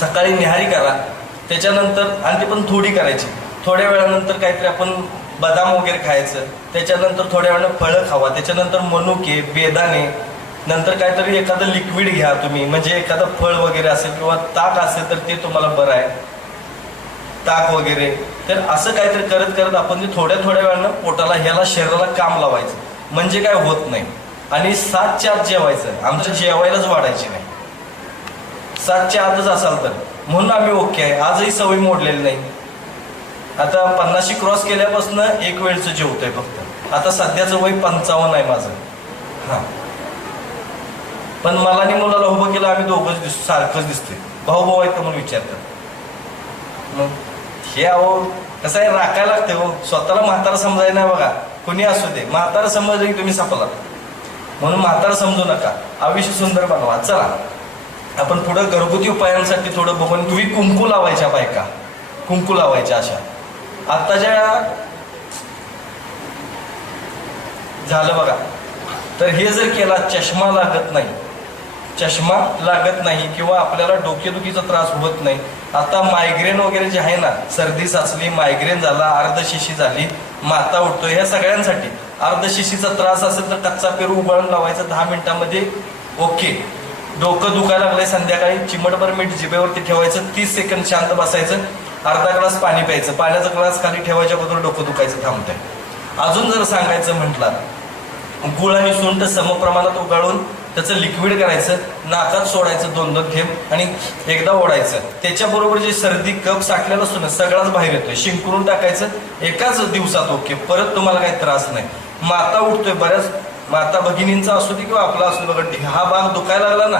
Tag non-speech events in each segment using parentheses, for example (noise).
सकाळी निहारी करा. त्याच्यानंतर आणि ती पण थोडी करायची. थोड्या वेळानंतर काहीतरी आपण बदाम वगैरे खायचं. त्याच्यानंतर थोड्या वेळानं फळं खावा. त्याच्यानंतर मनुके बेदाणे नंतर काहीतरी एखादं लिक्विड घ्या तुम्ही. म्हणजे एखादं फळ वगैरे असेल किंवा ताक असेल तर ते तुम्हाला बरं आहे. ताक वगैरे. तर असं काहीतरी करत करत आपण ते थोड्या थोड्या वेळानं पोटाला ह्याला शरीराला काम लावायचं. म्हणजे काय होत नाही. आणि सातच्या आत जेवायचं. आमचं जेवायलाच वाढायची नाही. सातच्या आतच असाल तर. म्हणून आम्ही ओके आहे. आजही सवय मोडलेली नाही. आता पन्नाशी क्रॉस केल्यापासून एक वेळचं जेवतोय फक्त. आता सध्याचं वय पंचावन्न आहे माझं. हा. पण मला आणि मुलाला उभं केलं आम्ही दोघंच दिसतो सारखंच दिसतोय. भाऊ भाऊ आहेत का म्हणून विचारतात. मग हे अहो कसं आहे राखायला लागते हो. स्वतःला म्हातारा समजाय नाही बघा. कोणी असू दे. म्हातारा समजलं की तुम्ही सापला म्हणून म्हातारा समजू नका. आयुष्य सुंदर बनवा. चला. आपण पुढं घरगुती उपायांसाठी थोडं बघून तुम्ही कुंकू लावायच्या बायका. कुंकू लावायच्या अशा. आत्ताच्या झालं बघा. तर हे जर केला चष्मा लागत नाही. चष्मा लागत नाही किंवा आपल्याला डोकेदुखीचा त्रास होत नाही. आता मायग्रेन वगैरे जे आहे ना सर्दी साचली मायग्रेन झाला अर्धशिशी झाली माता उठतो ह्या सगळ्यांसाठी अर्धशिशीचा त्रास असेल तर कच्चा पेरू उबळून लावायचा दहा मिनिटामध्ये ओके. डोकं दुखायला लागलंय संध्याकाळी. चिमटभर मीठ जिभेवरती ठेवायचं तीस सेकंद शांत बसायचं अर्धा ग्लास पाणी प्यायचं. पाण्याचा ग्लास खाली ठेवायच्या बरोबर डोकं दुखायचं थांबतंय. अजून जर सांगायचं म्हटलं गुळ आणि सुंठ समप्रमाणात उगाळून त्याचं लिक्विड करायचं नाकात सोडायचं दोन दोन थेंब आणि एकदा ओढायचं. त्याच्याबरोबर जे सर्दी कप साठलेला असतो ना सगळाच बाहेर येतोय. शिंकरून टाकायचं एकाच दिवसात ओके. परत तुम्हाला काही त्रास नाही. माता उठतोय बऱ्याच माता भगिनींचा असू दे किंवा आपला असू दे बघा हा भाग दुखायला लागला ना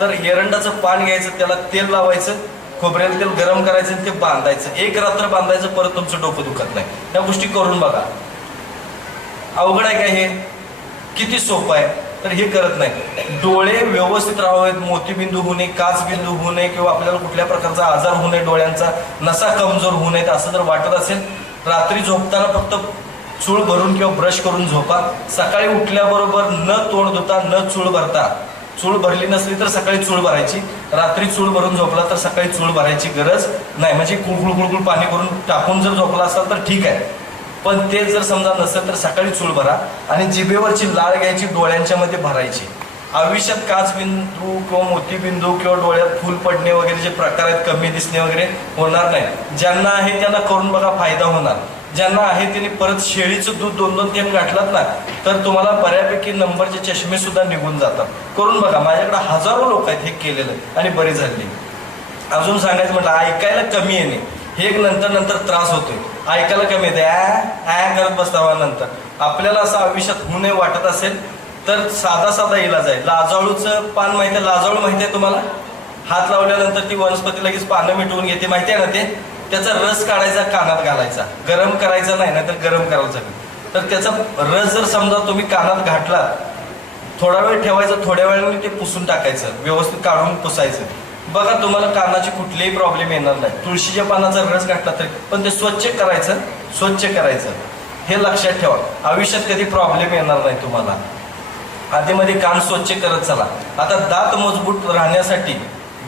तर एरंडाचं पान घ्यायचं त्याला तेल लावायचं खोबऱ्याला तेल गरम करायचं आणि ते बांधायचं. एक रात्र बांधायचं परत तुमचं डोकं दुखत नाही. त्या गोष्टी करून बघा. अवघड आहे काय हे? किती सोपं आहे. तर हे करत नाही. डोळे व्यवस्थित राहावेत मोतीबिंदू होऊ नये काच बिंदू होऊ नये किंवा आपल्याला कुठल्या प्रकारचा आजार होऊ नये डोळ्यांचा नसा कमजोर होऊ नयेत असं जर वाटत असेल रात्री झोपताना फक्त चूळ भरून किंवा ब्रश करून झोपा सकाळी उठल्याबरोबर न तोंड धुता न चूळ भरता. चूळ भरली नसली तर सकाळी चूळ भरायची. रात्री चूळ भरून झोपला तर सकाळी चूळ भरायची गरज नाही. म्हणजे कुळकुळ कुळकुळ पाणी करून टाकून जर झोपला असाल तर ठीक आहे. पण ते जर समजा नसेल तर सकाळी चूळ भरा आणि जिभेवरची लाळ घ्यायची डोळ्यांच्या मध्ये भरायची. आयुष्यात काच बिंदू किंवा मोतीबिंदू किंवा डोळ्यात फुल पडणे वगैरे जे प्रकार आहेत कमी दिसणे वगैरे होणार नाही. ज्यांना आहे त्यांना करून बघा फायदा होणार. ज्यांना आहे त्यांनी परत शेळीचं दूध दोन दोन तीन गाठलात ना तर तुम्हाला बऱ्यापैकी नंबरचे चष्मे सुद्धा निघून जातात. करून बघा माझ्याकडे हजारो लोक आहेत हे केलेलं आणि बरी झाले. अजून सांगायचं म्हटलं ऐकायला कमी येणे हे एक नंतर नंतर त्रास होतोय. ऐकायला कमी येते ॲ ॲ करत बसतावा नंतर. आपल्याला असं आयुष्यात होऊ नये वाटत असेल तर साधा साधा इलाज आहे. लाजाळूचं पान माहिती आहे? लाजाळू माहिती आहे तुम्हाला? हात लावल्यानंतर ती वनस्पती लगेच पानं मिटवून घेते. माहिती आहे ना ते? त्याचा रस काढायचा कानात घालायचा. गरम करायचा नाही ना तर गरम करायचं तर त्याचा रस जर समजा तुम्ही कानात घातला थोडा वेळ ठेवायचं थोड्या वेळाने ते पुसून टाकायचं व्यवस्थित काढून पुसायचं. बघा तुम्हाला कानाची कुठलेही प्रॉब्लेम येणार नाही. तुळशीच्या पानाचा रस घातला तरी पण ते स्वच्छ करायचं स्वच्छ करायचं. हे लक्षात ठेवा. आयुष्यात कधी प्रॉब्लेम येणार नाही तुम्हाला. आधीमध्ये कान स्वच्छ करत चला. आता दात मजबूत राहण्यासाठी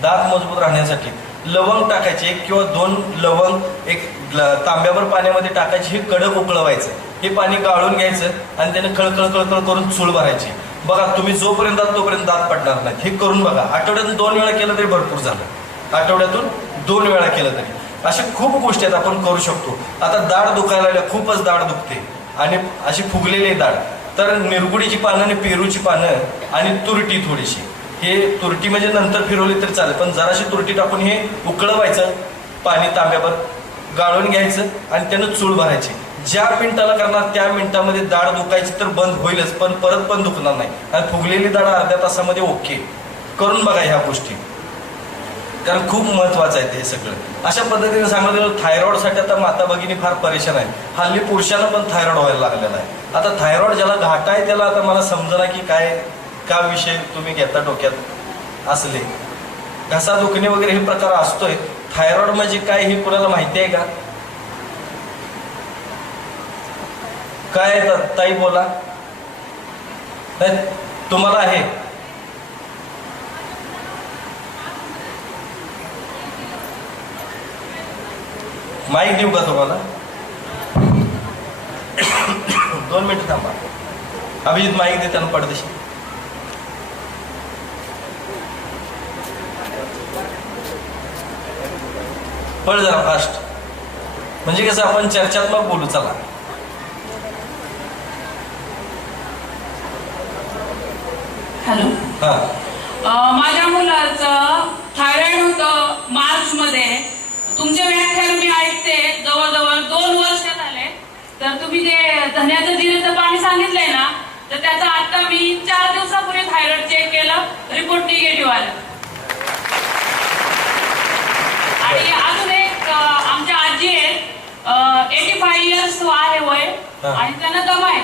दात मजबूत राहण्यासाठी लवंग टाकायचे एक किंवा दोन लवंग एक तांब्यावर पाण्यामध्ये टाकायचे हे कडक उकळवायचं. हे पाणी गाळून घ्यायचं आणि त्याने खळखळ खळखळ करून चूळ भरायची. बघा तुम्ही जोपर्यंत दात तोपर्यंत दात पडणार नाही हे करून बघा. आठवड्यातून दोन वेळा केलं तरी भरपूर झालं. आठवड्यातून दोन वेळा केलं तरी. अशा खूप गोष्टी आहेत आपण करू शकतो. आता दाढ दुखायला लागल्या खूपच दाढ दुखते. आणि अशी फुगलेली दाढ. तर निरगुडीची पानं आणि पेरूची पानं आणि तुरटी थोडीशी. हे तुरटी म्हणजे नंतर फिरवली तरी चालेल पण जराशी तुरटी टाकून हे उकळवायचं पाणी तांब्यावर गाळून घ्यायचं आणि त्यानं चूळ भरायची. ज्या मिनिटाला करणार त्या मिनिटामध्ये दाढ दुखायची तर बंद होईलच पण परत पण दुखणार नाही. आणि फुगलेली दाढ अर्ध्या तासामध्ये ओके. करून बघा ह्या गोष्टी. कारण खूप महत्वाचं आहे ते हे सगळं. अशा पद्धतीने सांगितलं गेलं थायरॉइडसाठी आता माता भगिनी फार परेशान आहे हल्ली पुरुषांना पण थायरॉइड व्हायला लागलेला आहे. आता थायरॉइड ज्याला घाटा आहे त्याला आता मला समजणार की काय का विषय तुम्ही घेता डोक्यात असले. घसा दुखणे वगैरे हे प्रकार असतोय. थायरॉइड म्हणजे काय हे कुणाला माहिती आहे का? काय ताई बोला. तुम्हाला आहे. माईक देऊ का तुम्हाला? दोन मिनिट थांबा. अभिजित माईक दे त्यांना पडदेशी. पळ जरा फास्ट म्हणजे कसं आपण चर्चात्मक बोलू चला. हॅलो. हा. माझ्या मुलाचं थायरॉइड होतं मार्च मध्ये तुमचे व्याख्यान मी ऐकते. जवळजवळ दोन वर्ष झाले तर तुम्ही ते धन्याचं जिरेचं पाणी सांगितलंय ना तर त्याचा आता मी चार दिवसापूर्वी थायरॉइड चेक केलं रिपोर्ट निगेटिव्ह आला आणि अजून एक अं, आमच्या आजी आहेत एटी फाईव्ह इयर्स आहे वय हा. आणि त्यांना दमा आहे.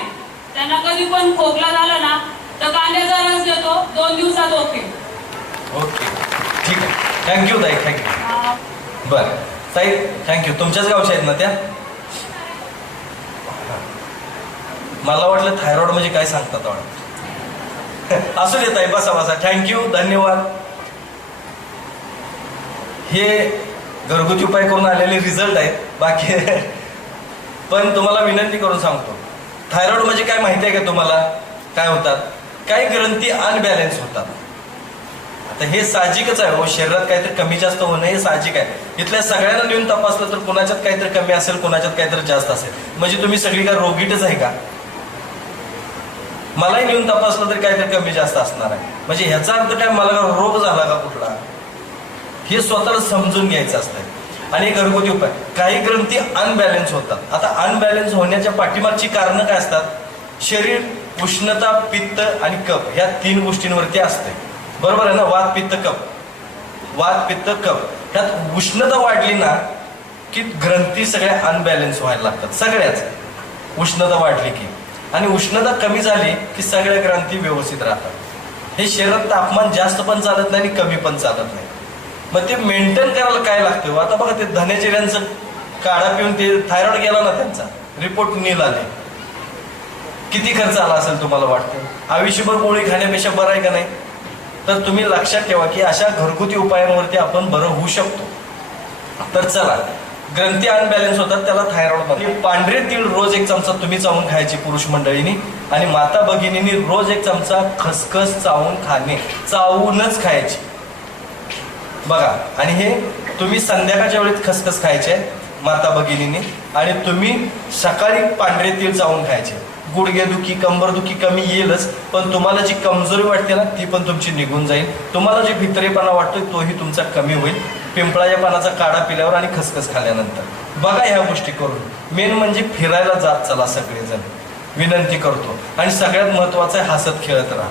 त्यांना कधी पण खोकला झाला ना तर कांद्याचा रस देतो दोन दिवसात ओके. ओके. ठीक आहे. थँक्यू ताई. थँक्यू बरं. ताई थँक्यू तुमच्याच गावच्या आहेत ना त्या? मला वाटलं थायरॉइड म्हणजे काय सांगतात वाटत. (laughs) असू दे ताई बसा बसा. थँक्यू धन्यवाद. हे घरगुती उपाय करून आलेले रिझल्ट आहेत. बाकी (laughs) पण तुम्हाला विनंती करून सांगतो. थायरॉइड म्हणजे काय माहिती आहे का तुम्हाला? काय होतात? काही ग्रंथी अनबॅलेन्स होतात. आता हे साहजिकच आहे हो शरीरात काहीतरी कमी जास्त होणं हे साहजिक आहे. इथल्या सगळ्यांना नेऊन तपासलं तर कोणाच्यात काहीतरी कमी असेल कुणाच्यात काहीतरी जास्त असेल. म्हणजे तुम्ही सगळी काय रोगीटच आहे का? मलाही नेऊन तपासलं तर काहीतरी कमी जास्त असणार आहे. म्हणजे ह्याचा अर्थ काय? मला का रोग झाला का कुठला? हे स्वतःला समजून घ्यायचं असतं आणि घरगुती उपाय. काही ग्रंथी अनबॅलेन्स होतात. आता अनबॅलेन्स होण्याच्या पाठीमागची कारणं काय असतात? शरीर उष्णता पित्त आणि कप ह्या तीन गोष्टींवरती असते बरोबर आहे ना? वात पित्त कप वात पित्त कप ह्यात उष्णता वाढली ना की ग्रंथी सगळ्या अनबॅलेन्स व्हायला लागतात. सगळ्याच. उष्णता वाढली की. आणि उष्णता कमी झाली की सगळ्या ग्रंथी व्यवस्थित राहतात. हे शरीरात तापमान जास्त पण चालत नाही आणि कमी पण चालत नाही. मग ते मेंटेन करायला काय लागतं? आता बघा ते धनेजिऱ्यांचं काढा पिऊन ते थायरॉइड गेला ना त्यांचा. रिपोर्ट नील आले. किती खर्च आला असेल तुम्हाला वाटतं? आयुष्यभर गोळी खाण्यापेक्षा बरं आहे का नाही? तर तुम्ही लक्षात ठेवा की अशा घरगुती उपायांवरती आपण बरं होऊ शकतो. तर चला ग्रंथी अनबॅलेन्स होतात त्याला थायरॉइड म्हणतात. पांढरे तीळ रोज एक चमचा तुम्ही चावून खायची पुरुष मंडळीनी. आणि माता भगिनीनी रोज एक चमचा खसखस चावून खाणे चावूनच खायची. बघा आणि हे तुम्ही संध्याकाळच्या वेळेत खसखस खायचे माता भगिनीने आणि तुम्ही सकाळी पांढरे तीळ जाऊन खायचे. गुडघेदुखी कंबरदुखी कमी येईलच पण तुम्हाला जी कमजोरी वाटते ना ती पण तुमची निघून जाईल. तुम्हाला जी भित्रेपणा वाटतोय तोही तुमचा कमी होईल. पिंपळाच्या पानाचा काढा पिल्यावर आणि खसखस खाल्ल्यानंतर. बघा ह्या गोष्टी करून. मेन म्हणजे फिरायला जात चला सगळेजण. विनंती करतो. आणि सगळ्यात महत्वाचं आहे हसत खेळत राहा.